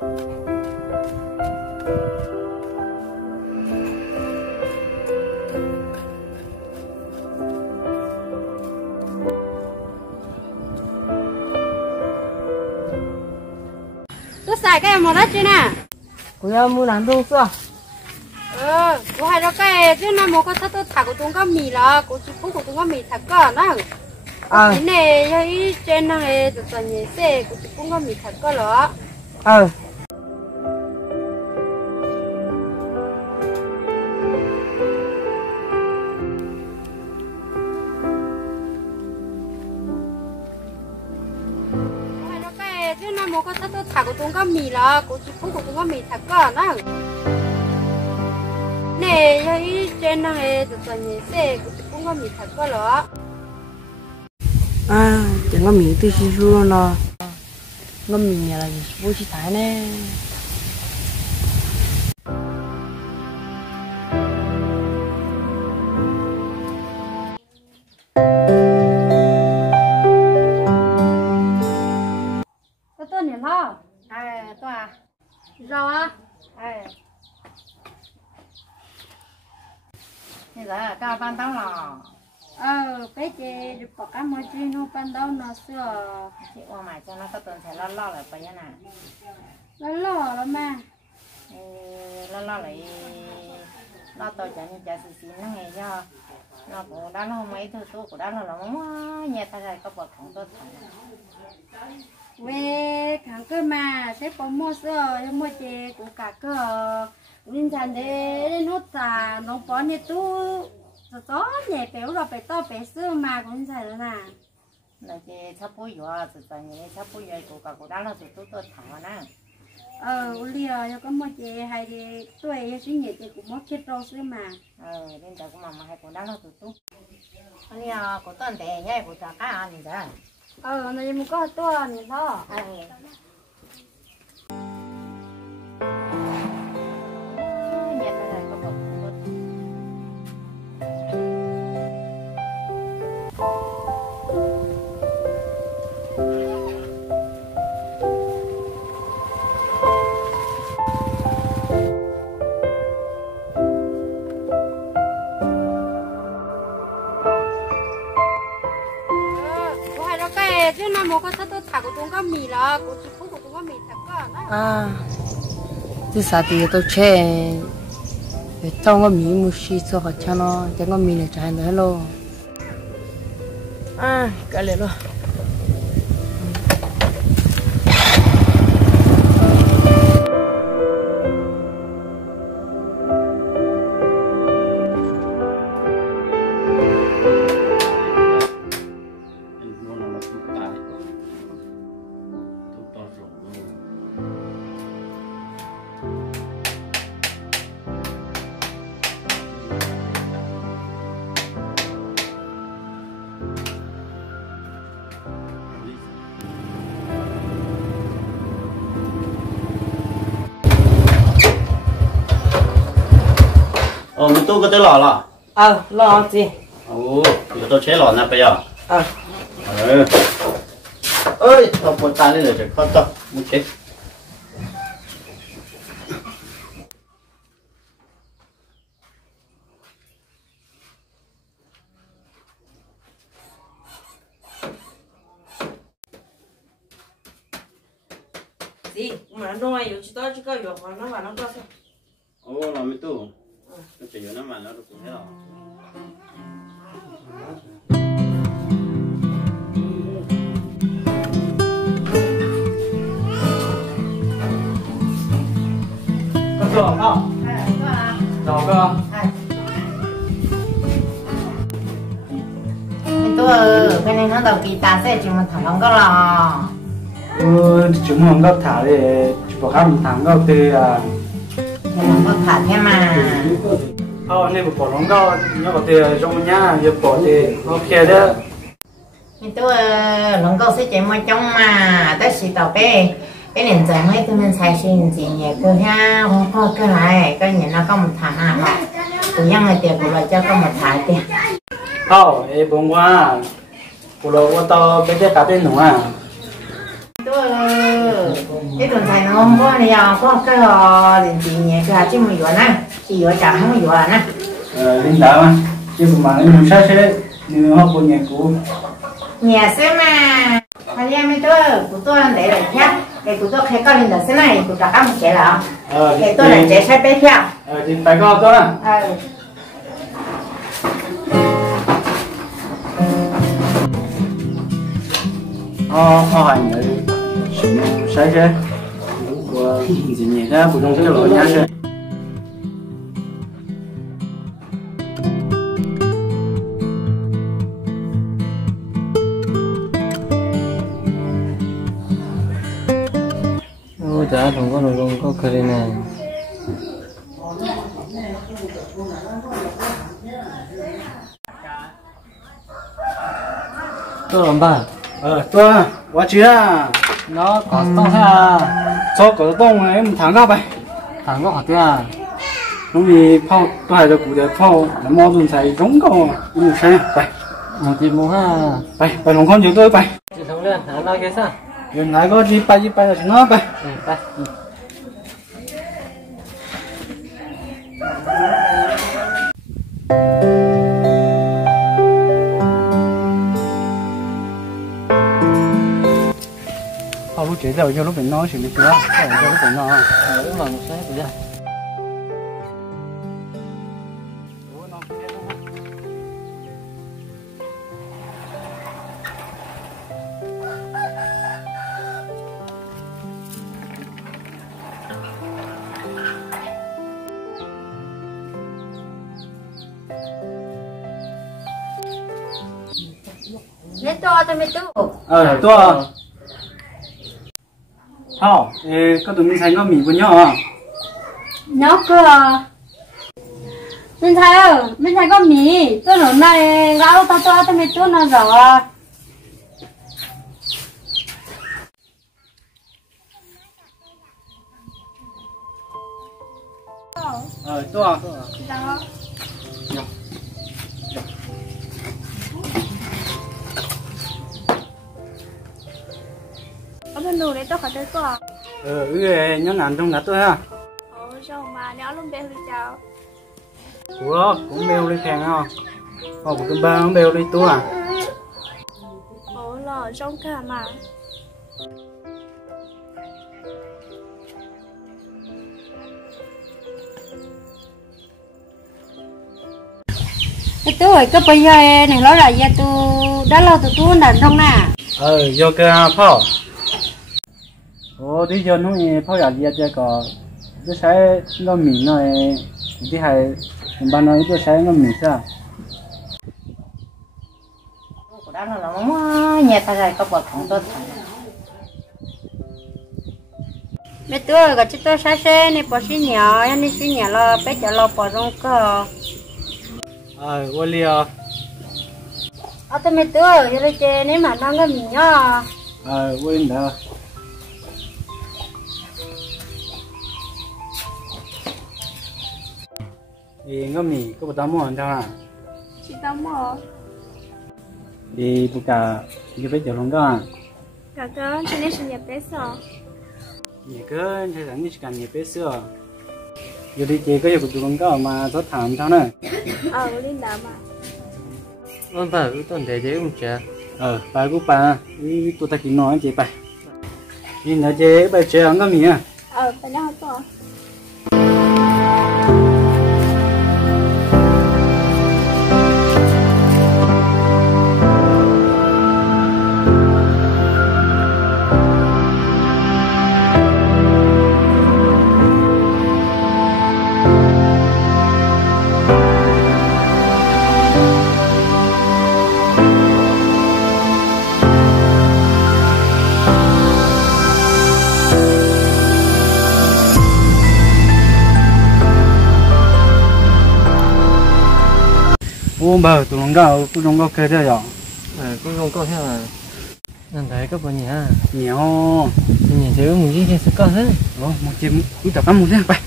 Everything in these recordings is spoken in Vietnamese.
tôi xài cái một đất chứ nè cô要mua làm đâu sao cô hay đó cái chứ nó một cái thắt tôi thả của chúng có mì là cô chỉ phúc của chúng có mì thả cơ nó cái này cái trên này tụi tôi nhớ xe cô chỉ phúc có mì thả cơ rồi chứ nó một cái thắt tôi thả của chúng có mì là cô chỉ phúc của chúng có mì thả cơ nó này cái trên này tụi tôi nhớ xe cô chỉ phúc có mì thả cơ rồi chẳng có mì tôi chỉ mua nó mì nhà là vô chỉ thái nè tôi nhìn lo tôi rồi á bây giờ cao ban tao lò cái chị được bỏ cái môi trường nó ban đầu nó sửa chị qua mày cho nó có tuần sẽ lo lại bây giờ nè lo lắm mà lo lại lo tôi chẳng như chả xí nó nghe cho nó cũng đã lo mấy thứ tôi cũng đã lo lắm nhà ta này có bậc không tôi về kháng cơ mà sẽ có mua sữa mua chè của cả cơ linh sản để nốt trà nó có như tu gió nhẹ béo rồi phải to bé sữa mà cũng linh sản là là chè sắp bôi vừa từ từ như sắp bôi vừa của cả của đã là từ tôi thẳng nè lia cho có mua chè hay thì tôi suy nghĩ thì cũng mất chết rau sữa mà nên giờ cũng mà hay của đã là từ tôi anh à của tôi để nhảy của cả anh thì sao nó em có tôi nhìn thôi chứ nó một cái thắt tôi thả của chúng có mì là cô chỉ phúc của chúng có mì thả cơ từ sáng thì tôi chơi trong cái mì mua xí cho họ cho nó chẳng có mì này trái nữa luôn cái này luôn mình tu cái tới lò lò lo gì giờ tôi chế lò nè bây giờ ơi tao muốn ta lên rồi chứ không tao muốn chế gì mà nó aiอยู่chỉ cóอยู่còn nó vào nó có sao là mình tu nó chỉ nó mà nó được cũng thế nào có sữa không? Có cơ. Tôi cái này nó đầu kỳ ta sẽ chỉ một thằng không có lò. chúng mình có thả để chụp khám thằng có từ không có thả thế mà nên một bộ lông cao nó có từ trong nhà giờ bộ thì ok đó tôi lông cao sẽ chỉ một trong mà tới xí tàu bé cái nền trời mấy tôi nên xài xin gì nhỉ cô ha không có cái này cái này nó có một thằng à họ tụi nhân người tiền củaเราcho có một thả tiền em bông hoa củaเราto bé bé cá bên nữa tôi cái tuần này nó không có này có cái lò thì nhẹ cái chứ mình vừa nè chỉ vừa chả không vừa nè linh đạo mà chứ mà mình sai sẽ như họ của nhà cũ nhà xe mà hay em của tôi để lại theo để của tôi khai con lên đó xe này của các ông trẻ là để tôi là trẻ sai bé theo thì phải có tôi à họ hành đấy sai sẽ của gì nhỉ ra của trong cái lối nhà sẽ 자, 동거는 거 그리네. 또 엄마. tôi quá chứ à nó có tông ha. cho có tông em thắng ra vậy thằng có hạt ya. lúc đi phao tôi hay là cụ thể phao nó mò dùng xài giống câu một xe vậy một tìm mua ha. vậy vậy lòng con chúng tôi vậy chị sống lên, thằng nói cái sao?原来个几百了，就那呗。来。好，路接着就路边那行不行啊？就路边那啊。我忙啥不呀？Lấy to cho mấy chú. tôi. Hảo, cái tụi mình thấy nó mì với nhau à? Nó cơ. Mình thấy có mì, tôi nói này gạo to to cho mấy chú nó rõ. Tôi. Đó. Ở bên đồ đấy tôi khỏi tới qua. nhớ nằm trong nát tôi ha. Sao mà nếu luôn bèo đi chào. Ủa, cũng bèo đi khen ha. Một tụi ba nó bèo đi tôi à? Là trong cả mà. Cái tuổi cái bây giờ này nó là giờ tu đã lâu tu nằm trong nè. Vô cái phao. Đi cho nó phao giả gì chứ có. Tôi sẽ nó mì này. Thì hay ba nói tôi sẽ nó mì sao? của đó là nó nhà ta này có bậcของtôi mấy tuổi cái chứ tôi sáng sáng này bỏ xí nhỏ này xí nhỏ là bé chợ lo bỏ trong cơ. Vô liều. Tôi mấy tuổi giờ đây chơi nếu mà nó cái mì nhỏ. Vô liều đó. Thì ngâm mì có một tấm mòn sao à? Chị tao mò. Thì bữa cả cái bé tiểu long đó à? Cả cơ cho nên sinh nhật bé sợ. Nhẹ cơ thì rằng như chỉ cần nhẹ bé xưa. Giờ đi chơi có nhiều tiểu long đó mà rất thảm sao này? Có linh đạo mà. Ông bà cứ tuần để chế cũng chả. Bà của bà đi tụi ta chỉ nói chị bà. Đi nói chế bà chơi ăn cái mì à? Bà nhớ to. Bà tụi long đó kia rồi. Cũng không có theo là anh thấy có bao nhiêu ha? Nhiều. Nhìn thấy một cái sẽ có hết. Một chim cũng tập lắm một thế bay.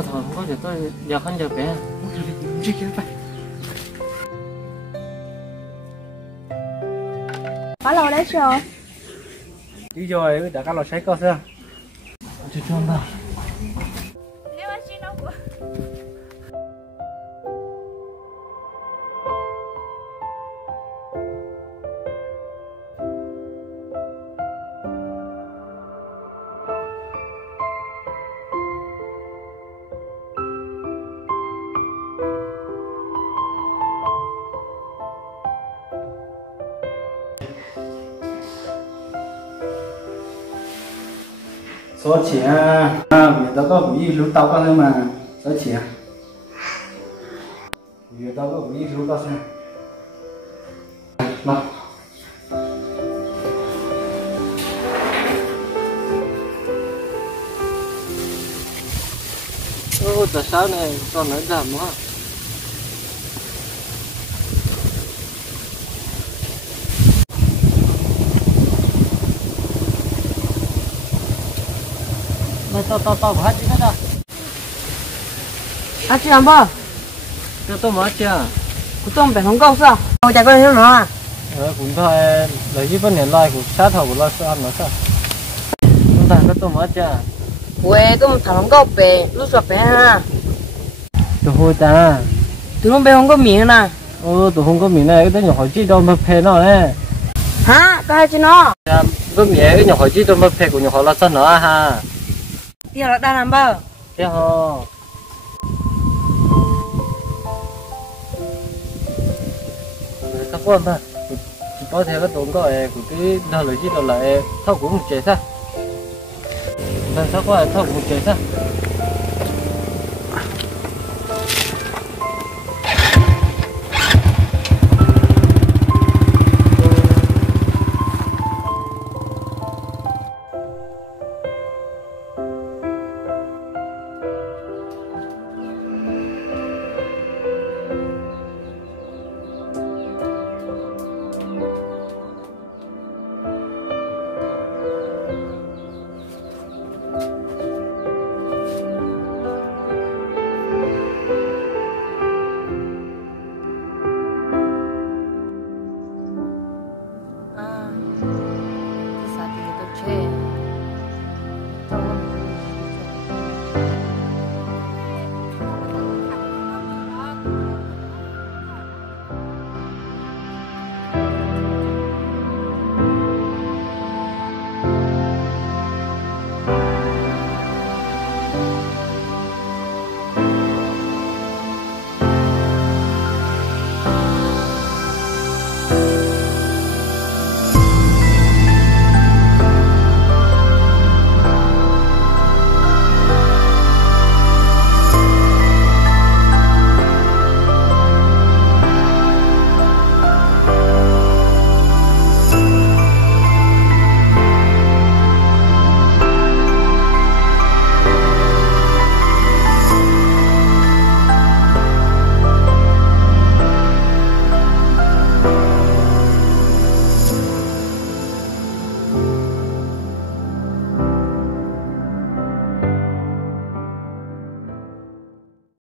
mà thằng không có thì tôi giờ không giờ bé Chị kia phải. Có lâu đấy rồi. Đi rồi, đã các lò sấy có sao? chú chọn đâu Nếu mà chị nó của. Số chỉ vì tao có ý lúc tao có thôi mà số chỉ vì tao có ý lúc tao xem nào ô tại sao này còn nói giảm quá mày tao hát chứ đó à chị làm bao tôi mở chưa cũng tôm phải không câu sao không chạy con thế nào à cũng thôi lấy cái vấn đề lại cũng sát thầu của lo sao nó sao chúng ta có tôi mở chưa quê tôi thằng không câu bể lúc sập bể ha tôi hồi ta tôi không bể không có miệng nè tôi không có miếng này cái nhỏ hỏi chi đâu mà phê nó nè hả tao hay chứ nó có miếng cái nhỏ hỏi chi đâu mà phê của nhỏ hỏi là sao nó ha giờ là đang làm bao thế hả sao quan ta chỉ có thể cái tốn gọi của cái nào lấy chi đâu lại thao cũng một chế sao sao có thao cũng một chế sao